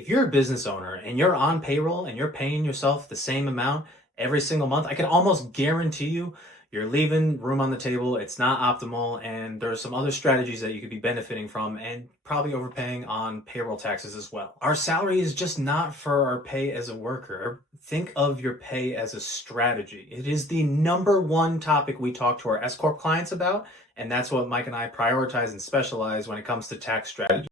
If you're a business owner and you're on payroll and you're paying yourself the same amount every single month, I can almost guarantee you you're leaving room on the table. It's not optimal, and there are some other strategies that you could be benefiting from and probably overpaying on payroll taxes as well. Our salary is just not for our pay as a worker. Think of your pay as a strategy. It is the number one topic we talk to our S Corp clients about, and that's what Mike and I prioritize and specialize when it comes to tax strategy.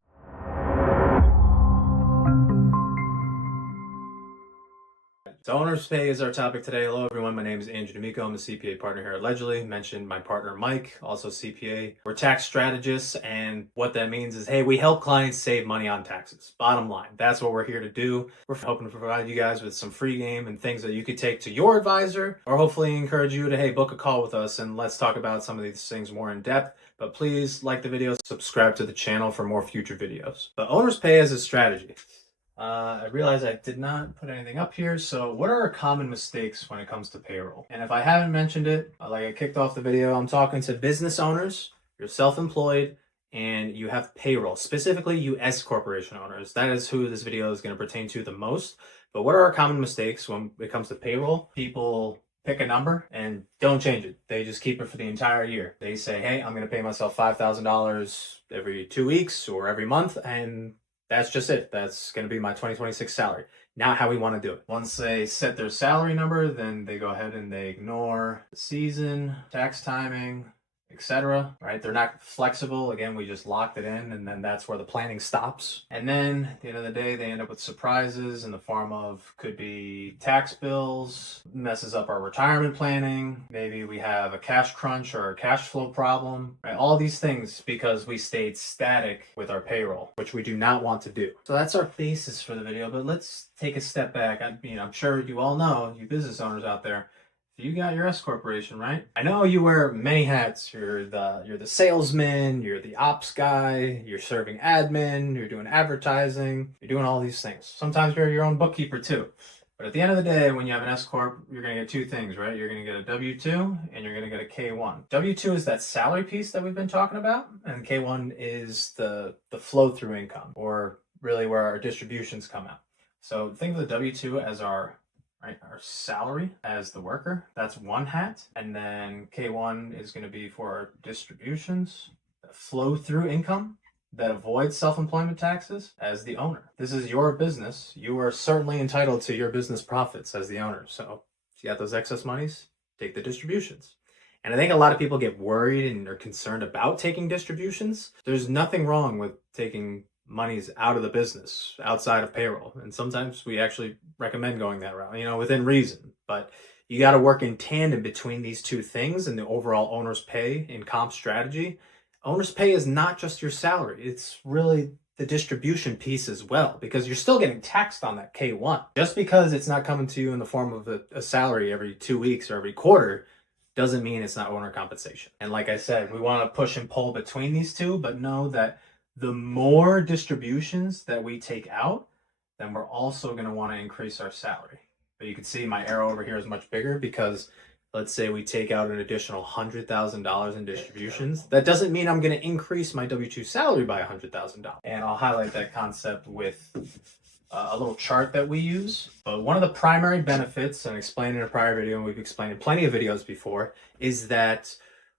So owner's pay is our topic today. Hello everyone, my name is Andrew D'Amico. I'm a CPA partner here at Ledgerly. Mentioned my partner Mike, also CPA. We're tax strategists, and what that means is, hey, we help clients save money on taxes. Bottom line, that's what we're here to do. We're hoping to provide you guys with some free game and things that you could take to your advisor, or hopefully encourage you to, hey, book a call with us and let's talk about some of these things more in depth. But please like the video, subscribe to the channel for more future videos. But owner's pay as a strategy. I realized I did not put anything up here. So what are our common mistakes when it comes to payroll? And if I haven't mentioned it, like I kicked off the video, I'm talking to business owners, you're self-employed, and you have payroll, specifically you S corporation owners. That is who this video is going to pertain to the most. But what are our common mistakes when it comes to payroll? People pick a number and don't change it. They just keep it for the entire year. They say, hey, I'm going to pay myself $5,000 every 2 weeks or every month, and that's just it. That's going to be my 2026 salary. Not how we want to do it. Once they set their salary number, then they go ahead and they ignore the season, tax timing, etc. Right? They're not flexible. Again, we just locked it in, and then that's where the planning stops. And then at the end of the day, they end up with surprises in the form of, could be tax bills, messes up our retirement planning. Maybe we have a cash crunch or a cash flow problem. Right? All these things because we stayed static with our payroll, which we do not want to do. So that's our basis for the video. But let's take a step back. I'm sure you all know, you business owners out there, you got your S corporation, right? I know you wear many hats. You're the salesman, you're the ops guy, you're serving admin, you're doing advertising, you're doing all these things. Sometimes you're your own bookkeeper too. But at the end of the day, when you have an S corp, you're going to get two things, right? You're going to get a W-2 and you're going to get a K-1. W-2 is that salary piece that we've been talking about, and K-1 is the flow-through income, or really where our distributions come out. So think of the W-2 as our salary as the worker. That's one hat. And then K1 is going to be for our distributions, flow through income that avoids self-employment taxes as the owner. This is your business. You are certainly entitled to your business profits as the owner. So if you got those excess monies, take the distributions. And I think a lot of people get worried and are concerned about taking distributions. There's nothing wrong with taking money's out of the business, outside of payroll. And sometimes we actually recommend going that route, within reason. But you got to work in tandem between these two things and the overall owner's pay in comp strategy. Owner's pay is not just your salary. It's really the distribution piece as well, because you're still getting taxed on that K1. Just because it's not coming to you in the form of a salary every 2 weeks or every quarter doesn't mean it's not owner compensation. And like I said, we want to push and pull between these two, but know that the more distributions that we take out, then we're also going to want to increase our salary. But you can see my arrow over here is much bigger because let's say we take out an additional $100,000 in distributions. That doesn't mean I'm going to increase my W-2 salary by $100,000. And I'll highlight that concept with a little chart that we use. But one of the primary benefits, and explained in a prior video, and we've explained in plenty of videos before, is that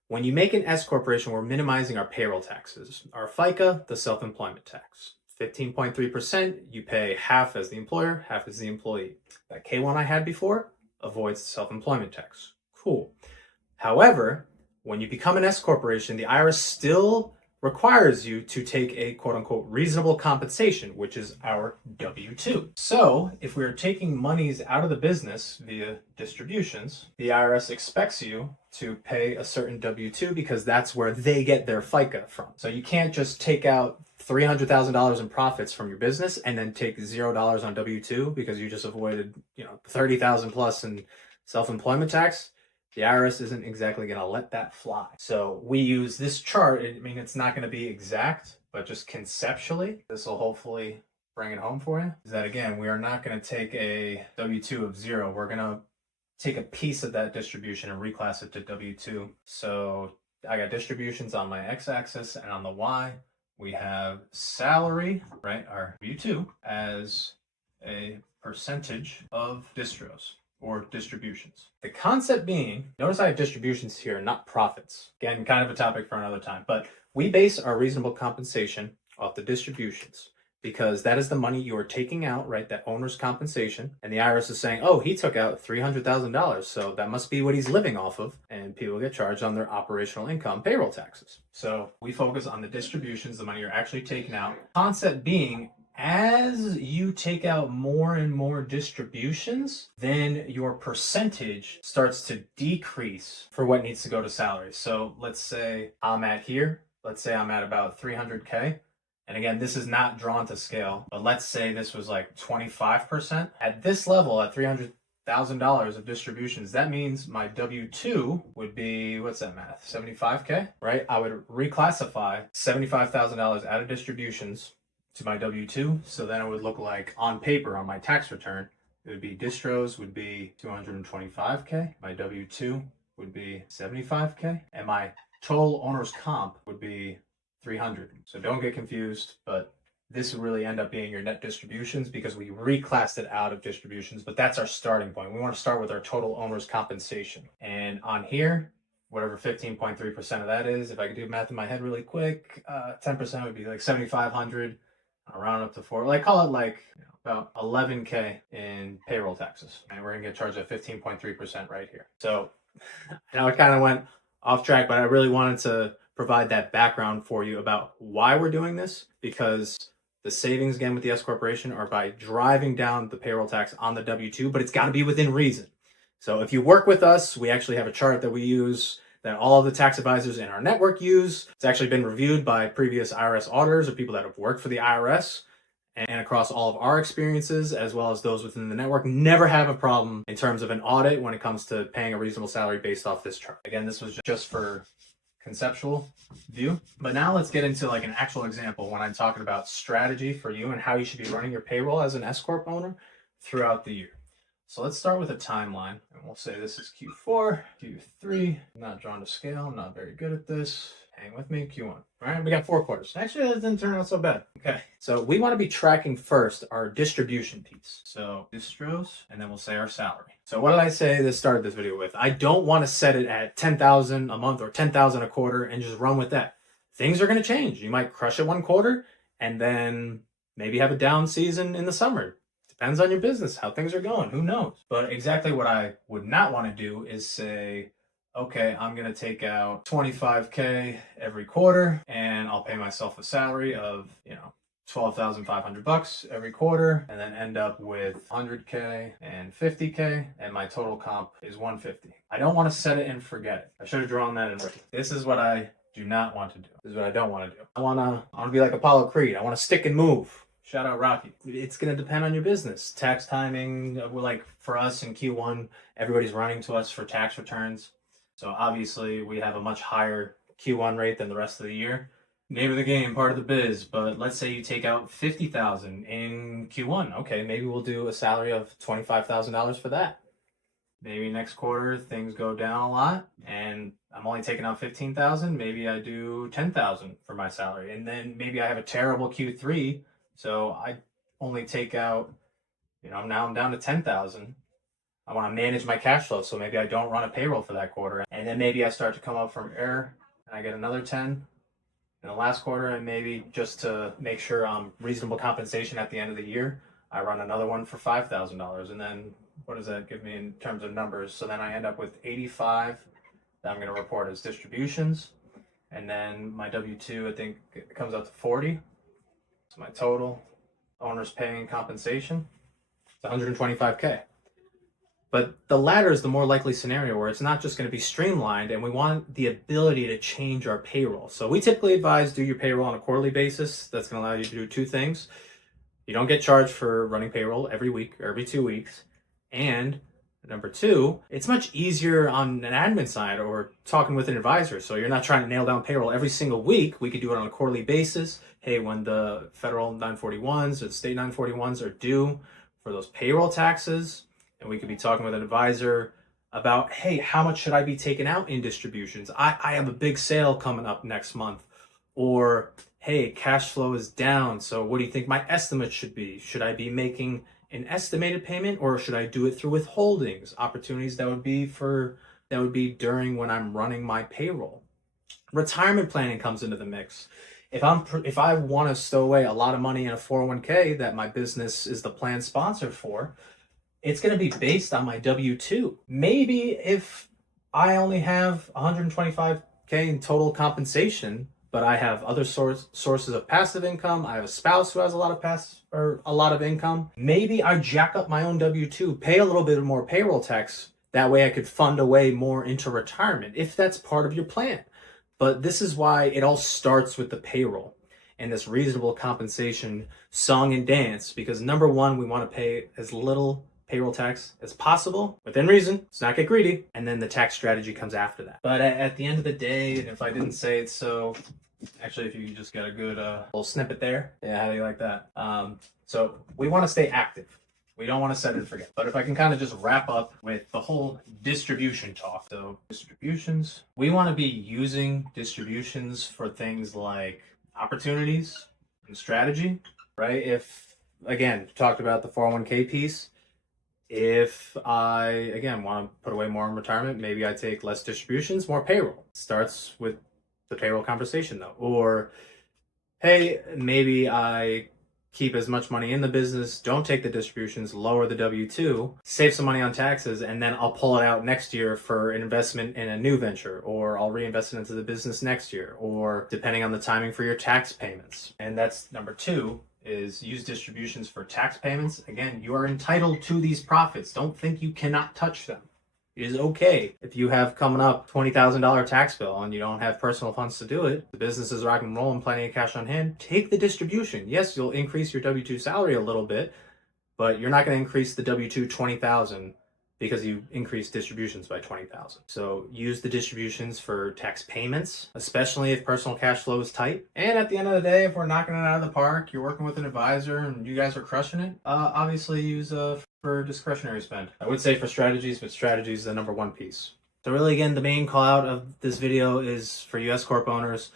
when you make an S corporation, we're minimizing our payroll taxes. Our FICA, the self-employment tax, 15.3%, you pay half as the employer, half as the employee. That K1 I had before avoids the self-employment tax. Cool. However, when you become an S corporation, the IRS still requires you to take a quote-unquote reasonable compensation, which is our W-2. So if we're taking monies out of the business via distributions, the IRS expects you to pay a certain W-2 because that's where they get their FICA from. So you can't just take out $300,000 in profits from your business and then take $0 on W-2 because you just avoided, $30,000 plus in self-employment tax. The IRS isn't exactly going to let that fly. So we use this chart. It's not going to be exact, but just conceptually, this will hopefully bring it home for you. Is that, again, we are not going to take a W-2 of 0. We're going to take a piece of that distribution and reclass it to W-2. So I got distributions on my x-axis, and on the y, we have salary, right, our W-2, as a percentage of distros or distributions. The concept being, notice I have distributions here, not profits. Again, kind of a topic for another time, but we base our reasonable compensation off the distributions because that is the money you are taking out, right? That owner's compensation. And the IRS is saying, oh, he took out $300,000. So that must be what he's living off of. And people get charged on their operational income payroll taxes. So we focus on the distributions, the money you're actually taking out. Concept being, as you take out more and more distributions, then your percentage starts to decrease for what needs to go to salaries. So let's say I'm at here. Let's say I'm at about 300K. And again, this is not drawn to scale, but let's say this was like 25%. At this level, at $300,000 of distributions, that means my W-2 would be, what's that math? 75K, right? I would reclassify $75,000 out of distributions to my W-2. So then it would look like on paper on my tax return, it would be distros would be 225K. My W-2 would be 75K. And my total owner's comp would be 300. So don't get confused, but this would really end up being your net distributions because we reclassed it out of distributions, but that's our starting point. We want to start with our total owner's compensation. And on here, whatever 15.3% of that is, if I could do math in my head really quick, 10% would be like 7,500. I'll round up to 4, like call it like about 11K in payroll taxes. And we're gonna get charged at 15.3% right here. So I know it kind of went off track, but I really wanted to provide that background for you about why we're doing this, because the savings again with the S Corporation are by driving down the payroll tax on the W-2, but it's got to be within reason. So if you work with us, we actually have a chart that we use that all of the tax advisors in our network use. It's actually been reviewed by previous IRS auditors or people that have worked for the IRS. And across all of our experiences, as well as those within the network, never have a problem in terms of an audit when it comes to paying a reasonable salary based off this chart. Again, this was just for conceptual view. But now let's get into like an actual example when I'm talking about strategy for you and how you should be running your payroll as an S Corp owner throughout the year. So let's start with a timeline, and we'll say this is Q4, Q3, not drawn to scale, I'm not very good at this. Hang with me, Q1. All right, we got 4 quarters. Actually, that didn't turn out so bad. Okay, so we want to be tracking first our distribution piece. So distros, and then we'll say our salary. So what did I say to start this video with? I don't want to set it at 10,000 a month or 10,000 a quarter and just run with that. Things are going to change. You might crush it one quarter and then maybe have a down season in the summer. Depends on your business, how things are going, who knows? But exactly what I would not want to do is say, okay, I'm going to take out 25K every quarter and I'll pay myself a salary of, $12,500 every quarter, and then end up with 100K and 50K, and my total comp is 150. I don't want to set it and forget it. I should have drawn that in written. This is what I do not want to do. This is what I don't want to do. I want to be like Apollo Creed. I want to stick and move. Shout out Rocky. It's going to depend on your business. Tax timing, we're like for us in Q1, everybody's running to us for tax returns. So obviously we have a much higher Q1 rate than the rest of the year. Name of the game, part of the biz, but let's say you take out $50,000 in Q1. Okay, maybe we'll do a salary of $25,000 for that. Maybe next quarter things go down a lot and I'm only taking out $15,000. Maybe I do $10,000 for my salary. And then maybe I have a terrible Q3. So I only take out, now I'm down to $10,000. I want to manage my cash flow. So maybe I don't run a payroll for that quarter. And then maybe I start to come up from error and I get another 10 in the last quarter. And maybe just to make sure I'm reasonable compensation at the end of the year, I run another one for $5,000. And then what does that give me in terms of numbers? So then I end up with 85 that I'm going to report as distributions. And then my W-2, I think it comes out to 40. So my total owner's paying compensation is 125K. But the latter is the more likely scenario where it's not just going to be streamlined and we want the ability to change our payroll. So we typically advise do your payroll on a quarterly basis. That's going to allow you to do 2 things. You don't get charged for running payroll every week or every 2 weeks. And number 2, it's much easier on an admin side or talking with an advisor. So you're not trying to nail down payroll every single week. We could do it on a quarterly basis. Hey, when the federal 941s or the state 941s are due for those payroll taxes, and we could be talking with an advisor about, hey, how much should I be taking out in distributions? I have a big sale coming up next month. Or, hey, cash flow is down, so what do you think my estimate should be? Should I be making an estimated payment, or should I do it through withholdings? Opportunities that would be during when I'm running my payroll. Retirement planning comes into the mix. If I want to stow away a lot of money in a 401k that my business is the plan sponsor for, it's going to be based on my W-2. Maybe if I only have 125k in total compensation, but I have other sources of passive income, I have a spouse who has a lot of income, maybe I jack up my own W-2, pay a little bit more payroll tax. That way I could fund away more into retirement if that's part of your plan. But this is why it all starts with the payroll and this reasonable compensation song and dance, because number one, we want to pay as little payroll tax as possible within reason. Let's not get greedy. And then the tax strategy comes after that. But at the end of the day, and if I didn't say it, so actually, if you just got a good little snippet there, yeah, how do you like that? So we want to stay active. We don't want to set and forget. But if I can kind of just wrap up with the whole distribution talk. So distributions, we want to be using distributions for things like opportunities and strategy, right? If, again, talked about the 401k piece, if I, again, want to put away more in retirement, maybe I take less distributions, more payroll. Starts with the payroll conversation though. Or, hey, maybe I keep as much money in the business, don't take the distributions, lower the W-2, save some money on taxes, and then I'll pull it out next year for an investment in a new venture, or I'll reinvest it into the business next year, or depending on the timing for your tax payments. And that's number two, is use distributions for tax payments. Again, you are entitled to these profits. Don't think you cannot touch them. It is okay if you have coming up $20,000 tax bill and you don't have personal funds to do it. The business is rock and roll and plenty of cash on hand. Take the distribution. Yes, you'll increase your W-2 salary a little bit, but you're not going to increase the W-2 $20,000 because you increase distributions by $20,000. So use the distributions for tax payments, especially if personal cash flow is tight. And at the end of the day, if we're knocking it out of the park, you're working with an advisor and you guys are crushing it, obviously use for discretionary spend. I would say for strategies, but strategy is the number one piece. So really, again, the main call out of this video is for you S Corp owners.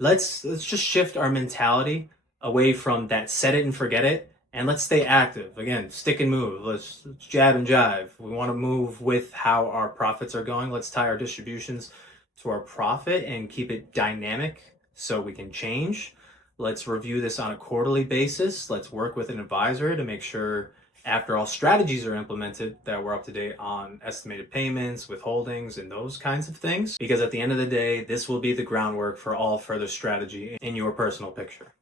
Let's just shift our mentality away from that set it and forget it, and let's stay active. Again, stick and move. Let's jab and jive. We want to move with how our profits are going. Let's tie our distributions to our profit and keep it dynamic so we can change. Let's review this on a quarterly basis. Let's work with an advisor to make sure after all strategies are implemented that we're up to date on estimated payments, withholdings, and those kinds of things. Because at the end of the day, this will be the groundwork for all further strategy in your personal picture.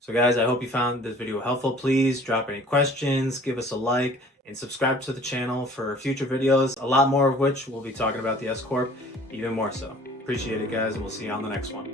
So guys, I hope you found this video helpful. Please drop any questions, give us a like, and subscribe to the channel for future videos, a lot more of which we'll be talking about the S Corp, even more so. Appreciate it, guys, and we'll see you on the next one.